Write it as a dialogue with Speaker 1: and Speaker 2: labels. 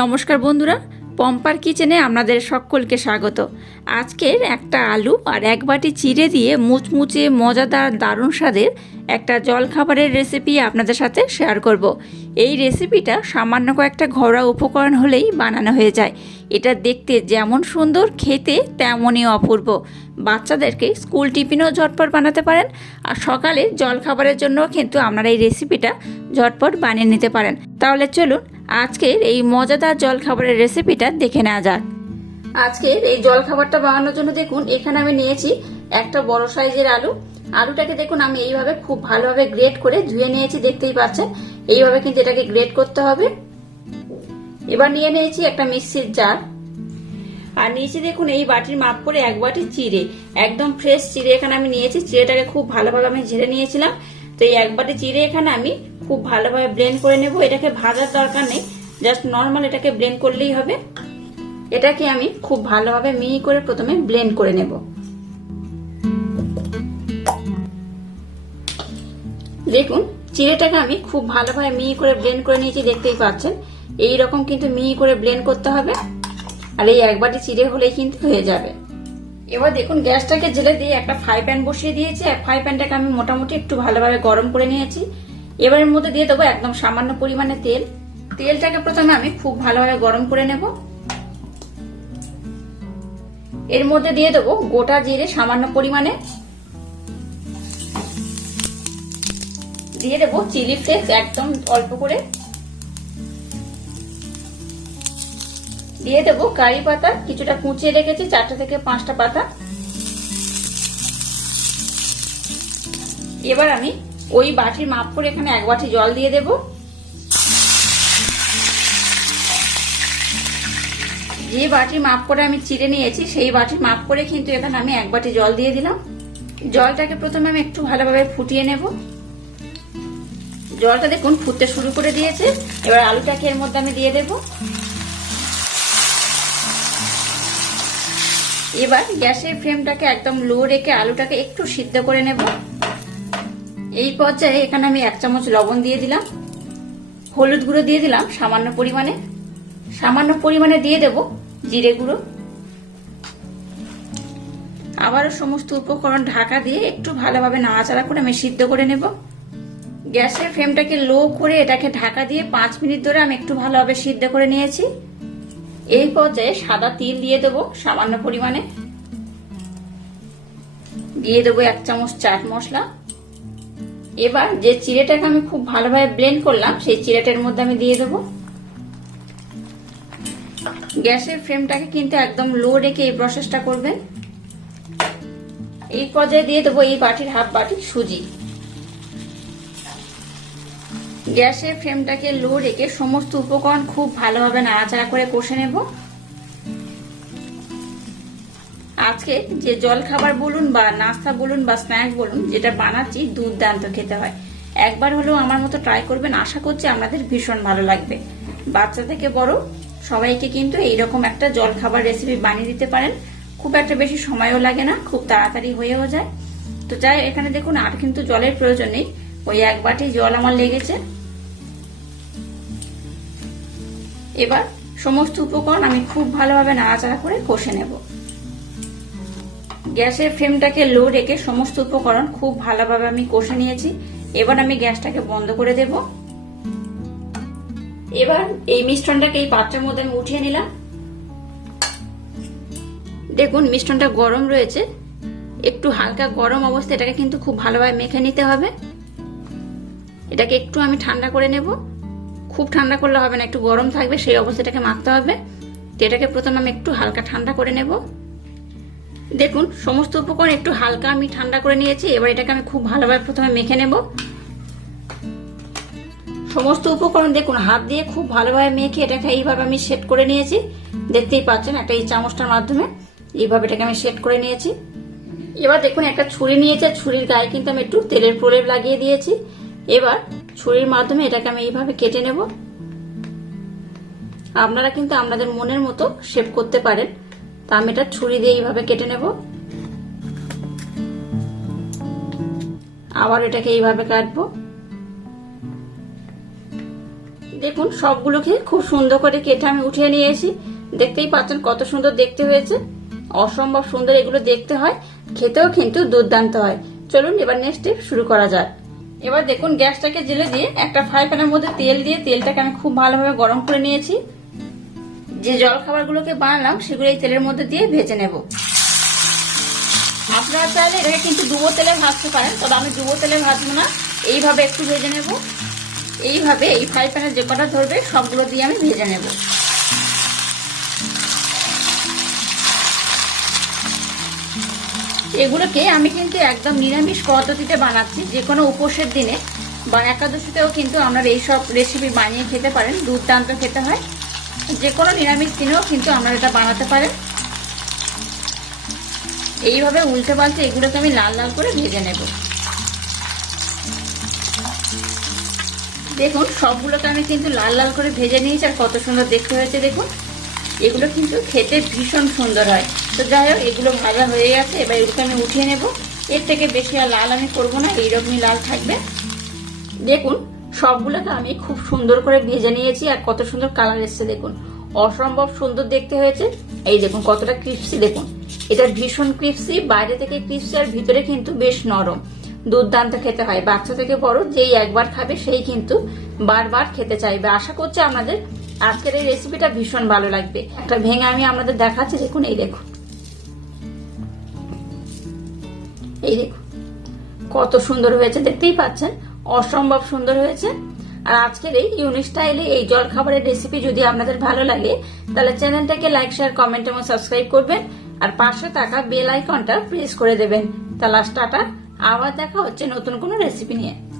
Speaker 1: নমস্কার বন্ধুরা, পম্পার কিচেনে আপনাদের সকলকে স্বাগত। আজকের একটা আলু আর এক বাটি চিড়ে দিয়ে মুচমুচে মজাদার দারুণ স্বাদের একটা জলখাবারের রেসিপি আপনাদের সাথে শেয়ার করব। এই রেসিপিটা সামান্য কয়েকটা ঘরোয়া উপকরণ হলেই বানানো হয়ে যায়। এটা দেখতে যেমন সুন্দর, খেতে তেমনই অপূর্ব। বাচ্চাদেরকে স্কুল টিফিনও ঝটপট বানাতে পারেন আর সকালে জলখাবারের জন্য কিন্তু আপনারা এই রেসিপিটা ঝটপট বানিয়ে নিতে পারেন। তাহলে চলুন আজকের এই মজাদার জলখাবারের রেসিপিটা দেখে নেওয়া যাক। আজকের এই জলখাবারটা বানানোর জন্য দেখুন, এখানে আমি নিয়েছি একটা বড় সাইজের আলু। আলুটাকে দেখুন, আমি এইভাবে খুব ভালোভাবে গ্রেট করে ধুয়ে নিয়েছি, দেখতেই পাচ্ছেন। এইভাবে কিন্তু এটাকে গ্রেট করতে হবে। এবার নিয়ে নিয়েছি একটা মিক্সির জার। আর নিচে দেখুন, এই বাটির মাপ করে এক বাটি চিড়ে। একদম ফ্রেশ চিড়ে এখানে আমি নিয়েছি। চিড়েটাকে খুব ভালোভাবে আমি ঝেড়ে নিয়েছিলাম। তো এই এক বাটি চিড়ে এখানে আমি খুব ভালোভাবে ব্লেন্ড করে নেব। এটাকে ভাজার দরকার নেই। জাস্ট নর্মাল এটাকে ব্লেন্ড করলেই হবে। এটাকে আমি খুব ভালোভাবে মিহি করে প্রথমে ব্লেন্ড করে নেব। দেখুন, চিড়েটাকে আমি খুব ভালোভাবে মিহি করে ব্লেন্ড করে নিয়েছি, দেখতেই পাচ্ছেন। এই রকম কিন্তু মিহি করে ব্লেন্ড করতে হবে। আর এই এক বাটি চিড়ে হলেই কিন্তু হয়ে যাবে। এবার দেখুন, গ্যাসটাকে জেলে দিয়ে একটা ফ্রাই প্যান বসিয়ে দিয়েছি। আর ফ্রাই প্যানটাকে আমি মোটামুটি একটু ভালোভাবে গরম করে নিয়েছি। এবার এর মধ্যে দিয়ে দেবো একদম সামান্য পরিমাণে তেল। তেলটাকে প্রথমে আমি খুব ভালোভাবে গরম করে নেব। এর মধ্যে দিয়ে দেবো গোটা জিরে সামান্য পরিমাণে। দিয়ে দেবো চিলি ফ্লেক্স একদম অল্প করে। দিয়ে দেবো কারি পাতা, কিছুটা কুচিয়ে রেখেছি, চারটা থেকে পাঁচটা পাতা। এবার আমি ওই বাটির মাপ করে এখানে এক বাটি জল দিয়ে দেব। যে বাটির মাপ করে আমি চিড়ে নিয়েছি, সেই বাটির মাপ করে কিন্তু এখানে আমি এক বাটি জল দিয়ে দিলাম। জলটাকে প্রথমে আমি একটু ভালোভাবে ফুটিয়ে নেব। জলটা দেখুন ফুটতে শুরু করে দিয়েছে। এবার আলুটাকে এর মধ্যে আমি দিয়ে দেবো। এবার গ্যাসের ফ্লেমটাকে একদম লো রেখে আলুটাকে একটু সিদ্ধ করে নেব। এই পর্যায়ে এখানে আমি এক চামচ লবণ দিয়ে দিলাম। হলুদ গুঁড়ো দিয়ে দিলাম সামান্য পরিমাণে। সামান্য পরিমাণে দিয়ে দেব জিরে গুঁড়ো। আবারও সমস্ত উপকরণ ঢাকা দিয়ে একটু ভালোভাবে নাড়াচাড়া করে আমি সিদ্ধ করে নেব। গ্যাসের ফ্লেমটাকে লো করে এটাকে ঢাকা দিয়ে পাঁচ মিনিট ধরে আমি একটু ভালোভাবে সিদ্ধ করে নিয়েছি। এই পর্যায়ে সাদা তিল দিয়ে দেবো সামান্য পরিমাণে। দিয়ে দেবো এক চামচ চাট মশলা। এবার যে চিড়েটাকে আমি খুব ভালোভাবে ব্লেন্ড করলাম, সেই চিড়েটার মধ্যে আমি দিয়ে দেবো। গ্যাসের ফ্লেমটাকে কিন্তু একদম লো রেখে এই প্রসেসটা করবেন। এই পর্যায়ে দিয়ে দেবো এই বাটির হাফ বাটি সুজি। গ্যাসের ফ্লেমটাকে লো রেখে সমস্ত উপকরণ খুব ভালোভাবে নাড়াচাড়া করে কষে নেব। আজকে যে জল খাবার বলুন বা নাস্তা বলুন বা স্ন্যাক বলুন, যেটা বানাচ্ছি, দুর্দান্ত খেতে হয়। একবার হলেও আমার মতো ট্রাই করবেন, আশা করছি আপনাদের ভীষণ ভালো লাগবে। বাচ্চা থেকে বড়, সবাইকে কিন্তু এইরকম একটা জল খাবার রেসিপি বানিয়ে দিতে পারেন। খুব একটা বেশি সময়ও লাগে না, খুব তাড়াতাড়ি হয়েও যায়। তো যাই, এখানে দেখুন, আর কিন্তু জলের প্রয়োজন নেই। ওই এক বাটি জল আমার লেগেছে। এবার সমস্ত উপকরণ আমি খুব ভালোভাবে নাড়াচাড়া করে কষে নেব। গ্যাসের ফ্লেমটাকে লো রেখে সমস্ত উপকরণ খুব ভালোভাবে আমি কষে নিয়েছি। এবার আমি গ্যাসটাকে বন্ধ করে দেব। এবার এই মিশ্রণটাকে এই পাত্রের মধ্যে আমি উঠিয়ে নিলাম। দেখুন, মিশ্রণটা গরম রয়েছে। একটু হালকা গরম অবস্থা এটাকে কিন্তু খুব ভালোভাবে মেখে নিতে হবে। এটাকে একটু আমি ঠান্ডা করে নেব। খুব ঠান্ডা করলে হবে না, একটু গরম থাকবে, সেই অবস্থাটাকে মাখতে হবে। তো এটাকে প্রথমে আমি একটু হালকা ঠান্ডা করে নেব। দেখুন, সমস্ত উপকরণ একটু হালকা আমি ঠান্ডা করে নিয়েছি, এবার এটাকে আমি খুব ভালোভাবে প্রথমে মেখে নেব। সমস্ত উপকরণ দেখুন, হাত দিয়ে খুব ভালোভাবে মেখে এটাকে এইভাবে আমি সেট করে নিয়েছি। দেখতেই পাচ্ছেন, একটা এই চামচটার মাধ্যমে এইভাবে এটাকে আমি সেট করে নিয়েছি। এবার দেখুন, একটা ছুরি নিয়েছে, ছুরির গায়ে কিন্তু আমি একটু তেলের প্রলেপ লাগিয়ে দিয়েছি। এবার ছুরির মাধ্যমে এটাকে আমি এইভাবে কেটে নেব। আপনারা কিন্তু আপনাদের মনের মতো শেপ করতে পারেন। তা আমি এটা ছুরি দিয়ে এইভাবে কেটে নেব। আবার এটাকে এইভাবে কাটবো। দেখুন, সবগুলোকে খুব সুন্দর করে কেটে আমি উঠিয়ে নিয়েছি দেখতেই পাচ্ছেন কত সুন্দর দেখতে হয়েছে। অসম্ভব সুন্দর এগুলো দেখতে হয়, খেতেও কিন্তু দুর্দান্ত হয়। চলুন এবার নেক্সট স্টেপ শুরু করা যাক। এবার দেখুন গ্যাসটাকে জেলে দিয়ে একটা ফ্রাই প্যানের মধ্যে তেল দিয়ে তেলটাকে আমি খুব ভালোভাবে গরম করে নিয়েছি। যে জল খাবারগুলোকে বানালাম, সেগুলো এই তেলের মধ্যে দিয়ে ভেজে নেব। আপনারা চাইলে এটাকে কিন্তু ডুবো তেলে ভাজতে পারেন, তবে আমি ডুবো তেলে ভাজবো না। এইভাবে একটু ভেজে নেব। এইভাবে এই ফ্রাই প্যানে যে কটা ধরবে, সবগুলো দিয়ে আমি ভেজে নেব। এগুলোকে আমি কিন্তু একদম নিরামিষ পদ্ধতিতে বানাচ্ছি, যে কোনো উপোসের দিনে। বা একাদশীতেও কিন্তু আপনারা এইসব রেসিপি বানিয়ে খেতে পারেন, দুর্দান্ত খেতে হয়। যে কোনো নিরামিষ দিনেও কিন্তু আপনারা এটা বানাতে পারেন। এইভাবে উল্টে পাল্টে এগুলোকে আমি লাল লাল করে ভেজে নেব। দেখুন, সবগুলোকে আমি কিন্তু লাল লাল করে ভেজে নিয়েছি, আর কত সুন্দর দেখতে হয়েছে, দেখুন। এগুলো কিন্তু খেতে ভীষণ সুন্দর হয়। তো যাই হোক, এগুলো ভাজা হয়ে গেছে, এবার এগুলোকে আমি উঠিয়ে নেব। এর থেকে বেশি আর লাল আমি করব না, এইরকমই লাল থাকবে। দেখুন সবগুলোকে আমি খুব সুন্দর করে ভেজে নিয়েছি আর কত সুন্দর কালার এসছে দেখুন। অসম্ভব সুন্দর দেখতে হয়েছে। এই দেখুন, কতটা ক্রিপসি দেখুন। এটা ভীষণ ক্রিপসি বাইরে থেকে ক্রিপসি আর ভিতরে কিন্তু বেশ নরম। দুর্দান্ত খেতে হয়। বাচ্চা থেকে বড়, যেই একবার খাবে সেই কিন্তু বারবার খেতে চাইবে। আশা করছি আপনাদের আজকের এই রেসিপিটা ভীষণ ভালো লাগবে। একটা ভেঙে আমি আপনাদের দেখাচ্ছি, দেখুন, এই দেখুন। এই দেখুন, কত সুন্দর হয়েছে, দেখতেই পাচ্ছেন। অসম্ভব সুন্দর হয়েছে। আর আজকের এই ইউনিক স্টাইলে এই জল খাবারের রেসিপি যদি আপনাদের ভালো লাগে, তাহলে চ্যানেলটাকে লাইক শেয়ার কমেন্ট এবং সাবস্ক্রাইব করবেন। আর পাশে থাকা বেল আইকনটা প্রেস করে দেবেন। তাহলে টাটা। আবার দেখা হচ্ছে নতুন কোনো রেসিপি নিয়ে।